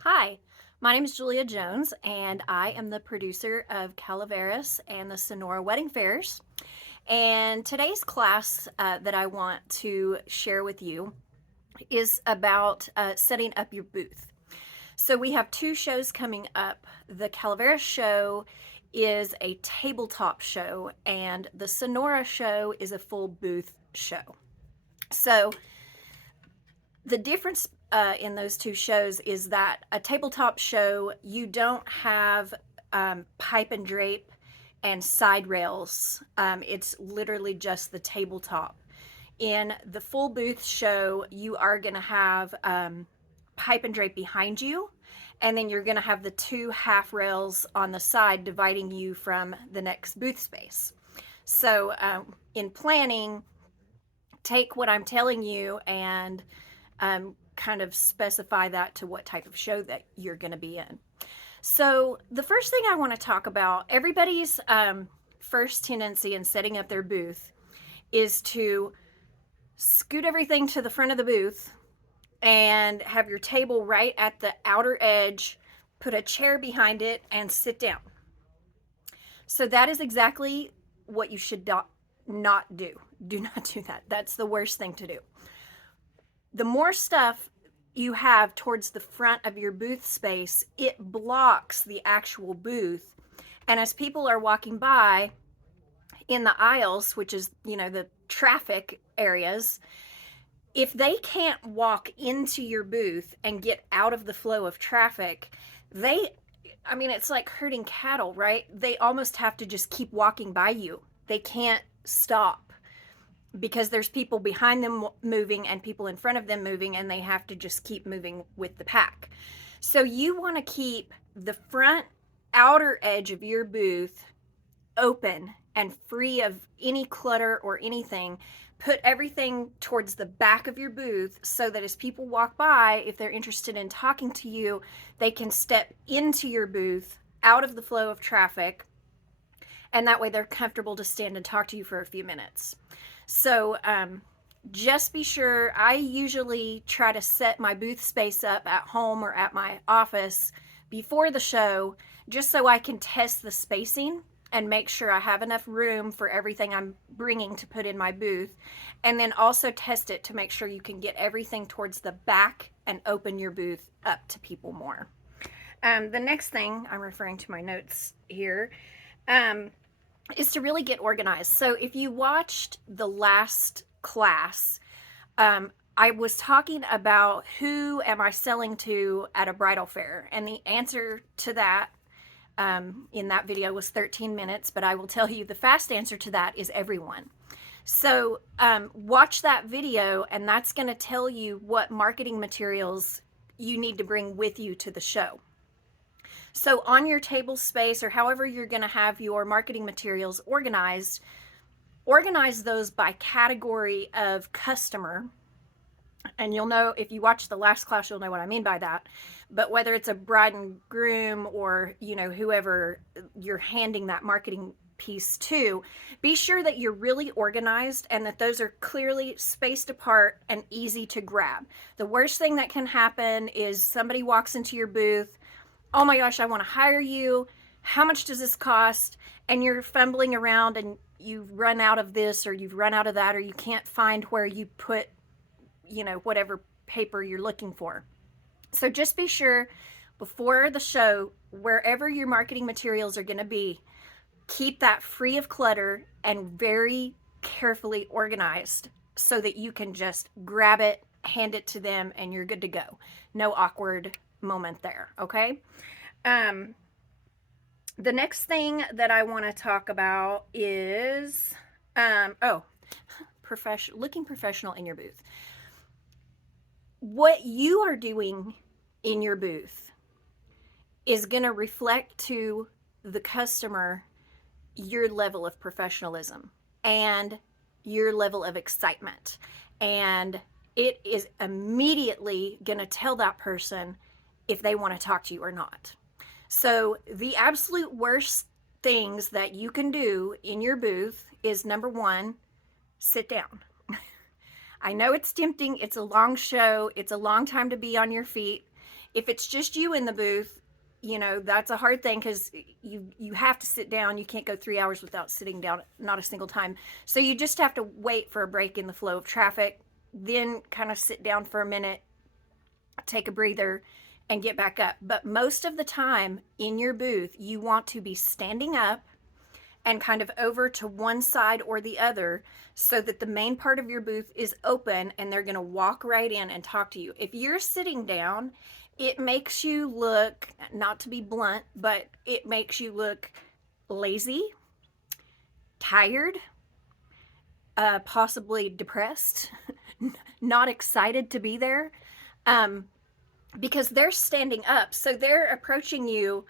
Hi, my name is Julia Jones, and I am the producer of Calaveras and the Sonora Wedding Fairs. And today's class that I want to share with you is about setting up your booth. So we have two shows coming up. The Calaveras show is a tabletop show, and the Sonora show is a full booth show. So the difference in those two shows is that a tabletop show, you don't have pipe and drape and side rails. It's literally just the tabletop. In the full booth show, you are going to have pipe and drape behind you, and then you're going to have the two half rails on the side dividing you from the next booth space. So in planning, take what I'm telling you and kind of specify that to what type of show that you're going to be in. So the first thing I want to talk about, everybody's first tendency in setting up their booth is to scoot everything to the front of the booth and have your table right at the outer edge, put a chair behind it, and sit down. So that is exactly what you should not do. Do not do that. That's the worst thing to do. The more stuff you have towards the front of your booth space, it blocks the actual booth. And as people are walking by in the aisles, which is, the traffic areas, if they can't walk into your booth and get out of the flow of traffic, it's like herding cattle, right? They almost have to just keep walking by you. They can't stop because there's people behind them moving and people in front of them moving, and they have to just keep moving with the pack. So you want to keep the front outer edge of your booth open and free of any clutter or anything. Put everything towards the back of your booth so that as people walk by, if they're interested in talking to you, they can step into your booth out of the flow of traffic, and that way they're comfortable to stand and talk to you for a few minutes. So just be sure. I usually try to set my booth space up at home or at my office before the show, just so I can test the spacing and make sure I have enough room for everything I'm bringing to put in my booth, and then also test it to make sure you can get everything towards the back and open your booth up to people more. The next thing, I'm referring to my notes here, is to really get organized. So if you watched the last class, I was talking about who am I selling to at a bridal fair, and the answer to that in that video was 13 minutes, but I will tell you the fast answer to that is everyone. So watch that video, and that's going to tell you what marketing materials you need to bring with you to the show. So on your table space, or however you're going to have your marketing materials organize those by category of customer. And you'll know, if you watch the last class, you'll know what I mean by that. But whether it's a bride and groom or, whoever you're handing that marketing piece to, be sure that you're really organized and that those are clearly spaced apart and easy to grab. The worst thing that can happen is somebody walks into your booth, oh my gosh, I want to hire you. How much does this cost? And you're fumbling around and you've run out of this or you've run out of that, or you can't find where you put, whatever paper you're looking for. So just be sure before the show, wherever your marketing materials are going to be, keep that free of clutter and very carefully organized so that you can just grab it, hand it to them, and you're good to go. No awkward moment there, okay? The next thing that I want to talk about is looking professional in your booth. What you are doing in your booth is going to reflect to the customer your level of professionalism and your level of excitement, and it is immediately going to tell that person if they want to talk to you or not. So the absolute worst things that you can do in your booth is, number one, sit down. I know it's tempting. It's a long show. It's a long time to be on your feet. If it's just you in the booth, you know, that's a hard thing because you have to sit down. You can't go 3 hours without sitting down, not a single time. So you just have to wait for a break in the flow of traffic, then kind of sit down for a minute, take a breather, and get back up. But most of the time in your booth, you want to be standing up and kind of over to one side or the other so that the main part of your booth is open and they're going to walk right in and talk to you. If you're sitting down, it makes you look, not to be blunt, but it makes you look lazy, tired, possibly depressed, not excited to be there, because they're standing up. So they're approaching you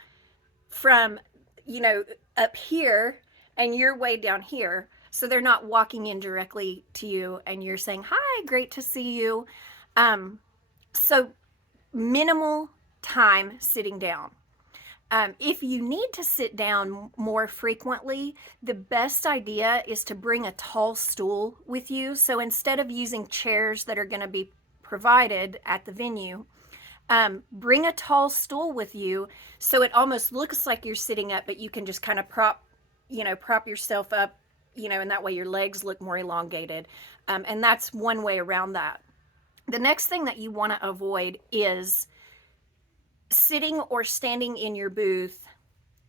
from, you know, up here and you're way down here. So they're not walking in directly to you and you're saying, hi, great to see you. So minimal time sitting down. If you need to sit down more frequently, the best idea is to bring a tall stool with you. So instead of using chairs that are going to be provided at the venue, bring a tall stool with you so it almost looks like you're sitting up, but you can just kind of prop yourself up, you know, and that way your legs look more elongated. And that's one way around that. The next thing that you want to avoid is sitting or standing in your booth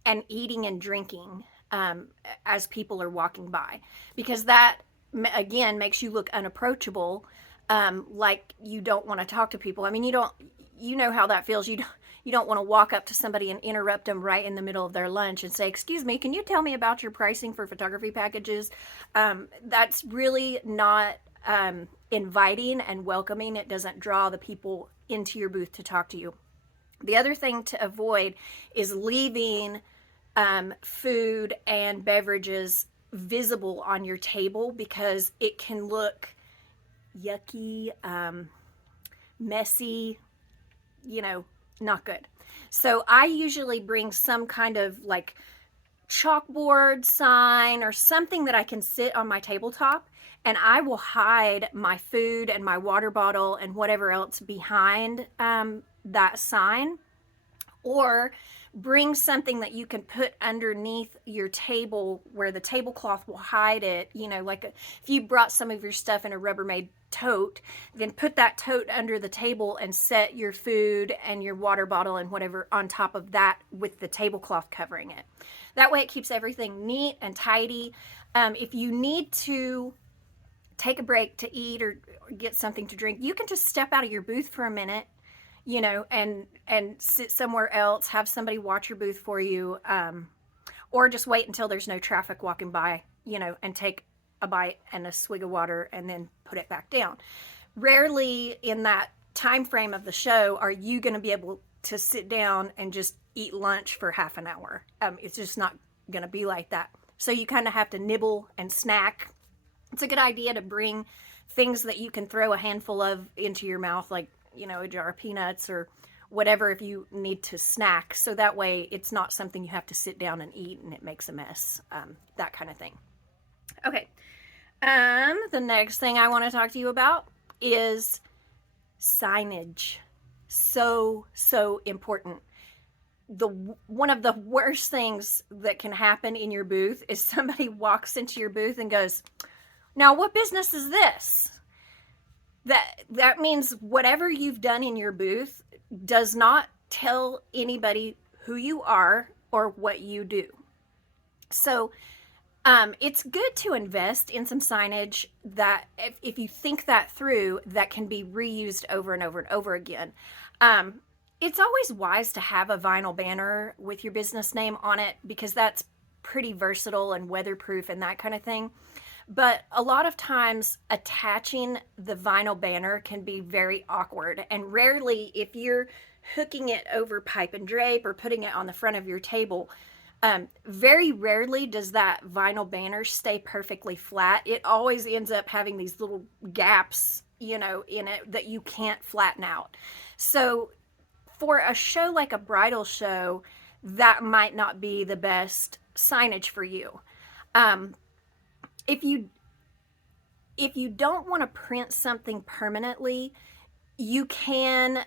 and eating and drinking as people are walking by, because that, again, makes you look unapproachable, like you don't want to talk to people. I mean, you know how that feels. You don't want to walk up to somebody and interrupt them right in the middle of their lunch and say, excuse me, can you tell me about your pricing for photography packages? That's really not inviting and welcoming. It doesn't draw the people into your booth to talk to you. The other thing to avoid is leaving food and beverages visible on your table, because it can look yucky, messy, you know, not good. So I usually bring some kind of like chalkboard sign or something that I can sit on my tabletop, and I will hide my food and my water bottle and whatever else behind that sign, or bring something that you can put underneath your table where the tablecloth will hide it. You know, like if you brought some of your stuff in a Rubbermaid tote, then put that tote under the table and set your food and your water bottle and whatever on top of that with the tablecloth covering it. That way it keeps everything neat and tidy. If you need to take a break to eat or get something to drink, you can just step out of your booth for a minute, you know, and sit somewhere else, have somebody watch your booth for you, or just wait until there's no traffic walking by, you know, and take a bite and a swig of water and then put it back down. Rarely in that time frame of the show are you going to be able to sit down and just eat lunch for half an hour. It's just not going to be like that. So you kind of have to nibble and snack. It's a good idea to bring things that you can throw a handful of into your mouth, like, you know, a jar of peanuts or whatever if you need to snack. So that way it's not something you have to sit down and eat and it makes a mess, that kind of thing. Okay. The next thing I want to talk to you about is signage. So important. One of the worst things that can happen in your booth is somebody walks into your booth and goes, now what business is this? That means whatever you've done in your booth does not tell anybody who you are or what you do. So it's good to invest in some signage that, if you think that through, that can be reused over and over and over again. It's always wise to have a vinyl banner with your business name on it, because that's pretty versatile and weatherproof and that kind of thing. But a lot of times attaching the vinyl banner can be very awkward, and rarely, if you're hooking it over pipe and drape or putting it on the front of your table, very rarely does that vinyl banner stay perfectly flat. It always ends up having these little gaps, you know, in it that you can't flatten out. So for a show like a bridal show, that might not be the best signage for you. If you don't want to print something permanently, You can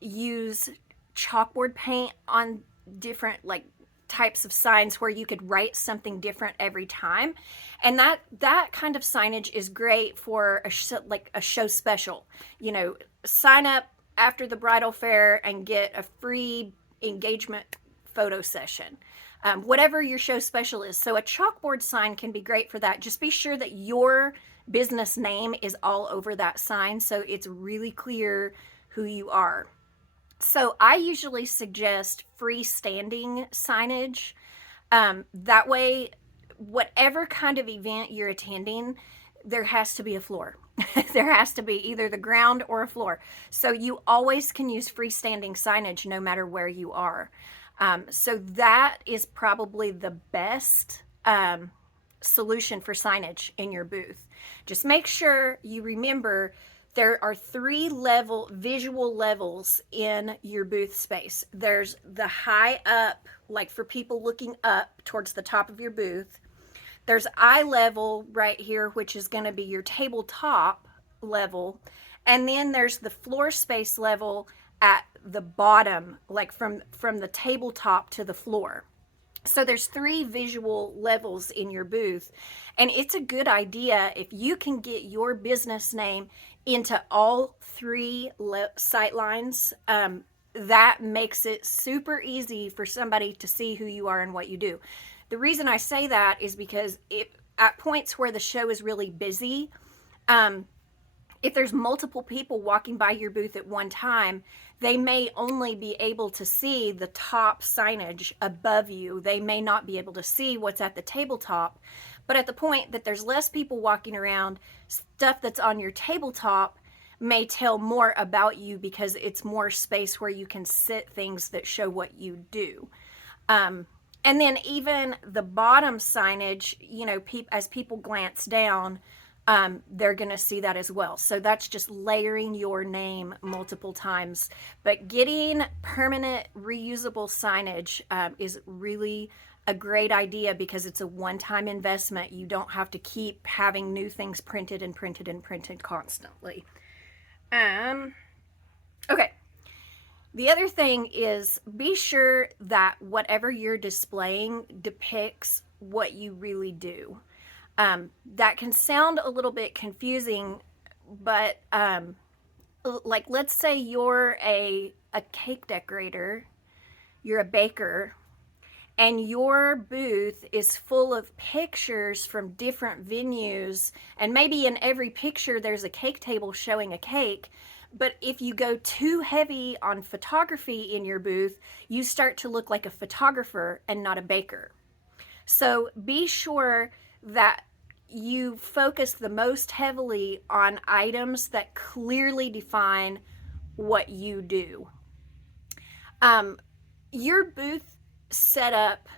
use chalkboard paint on different like types of signs where you could write something different every time, and that kind of signage is great for like a show special. You know, sign up after the bridal fair and get a free engagement photo session. Whatever your show special is. So a chalkboard sign can be great for that. Just be sure that your business name is all over that sign so it's really clear who you are. So I usually suggest freestanding signage. That way, whatever kind of event you're attending, there has to be a floor. There has to be either the ground or a floor. So you always can use freestanding signage no matter where you are. So that is probably the best solution for signage in your booth. Just make sure you remember there are 3 visual levels in your booth space. There's the high up, like for people looking up towards the top of your booth. There's eye level right here, which is going to be your tabletop level. And then there's the floor space level at the bottom, like from the tabletop to the floor. So there's 3 visual levels in your booth, and it's a good idea if you can get your business name into all 3 sight lines. That makes it super easy for somebody to see who you are and what you do. The reason I say that is because at points where the show is really busy, if there's multiple people walking by your booth at one time, they may only be able to see the top signage above you. They may not be able to see what's at the tabletop. But at the point that there's less people walking around, stuff that's on your tabletop may tell more about you because it's more space where you can sit things that show what you do. And then even the bottom signage, you know, as people glance down, they're going to see that as well. So that's just layering your name multiple times. But getting permanent reusable signage is really a great idea because it's a one-time investment. You don't have to keep having new things printed and printed and printed constantly. Okay. The other thing is be sure that whatever you're displaying depicts what you really do. That can sound a little bit confusing, but like let's say you're a cake decorator, you're a baker, and your booth is full of pictures from different venues, and maybe in every picture there's a cake table showing a cake. But if you go too heavy on photography in your booth, you start to look like a photographer and not a baker. So be sure that you focus the most heavily on items that clearly define what you do. Your booth setup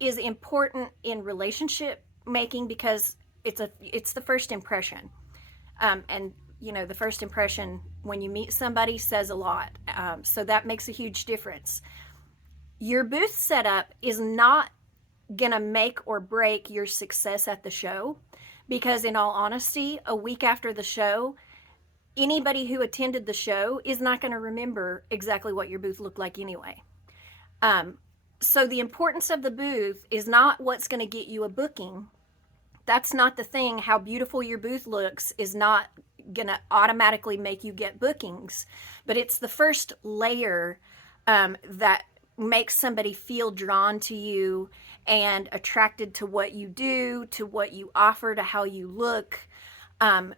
is important in relationship making because it's the first impression. And you know, the first impression when you meet somebody says a lot. So that makes a huge difference. Your booth setup is not gonna make or break your success at the show, because in all honesty, a week after the show, anybody who attended the show is not going to remember exactly what your booth looked like anyway. So the importance of the booth is not what's going to get you a booking. That's not the thing. How beautiful your booth looks is not going to automatically make you get bookings, but it's the first layer that makes somebody feel drawn to you and attracted to what you do, to what you offer, to how you look.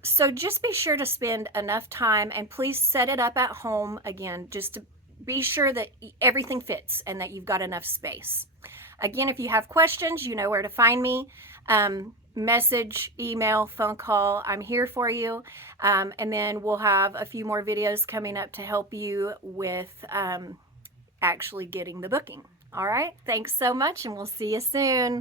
So just be sure to spend enough time, and please set it up at home again, just to be sure that everything fits and that you've got enough space. Again, if you have questions, you know where to find me. Message, email, phone call, I'm here for you. And then we'll have a few more videos coming up to help you with actually getting the booking. All right, thanks so much, and we'll see you soon.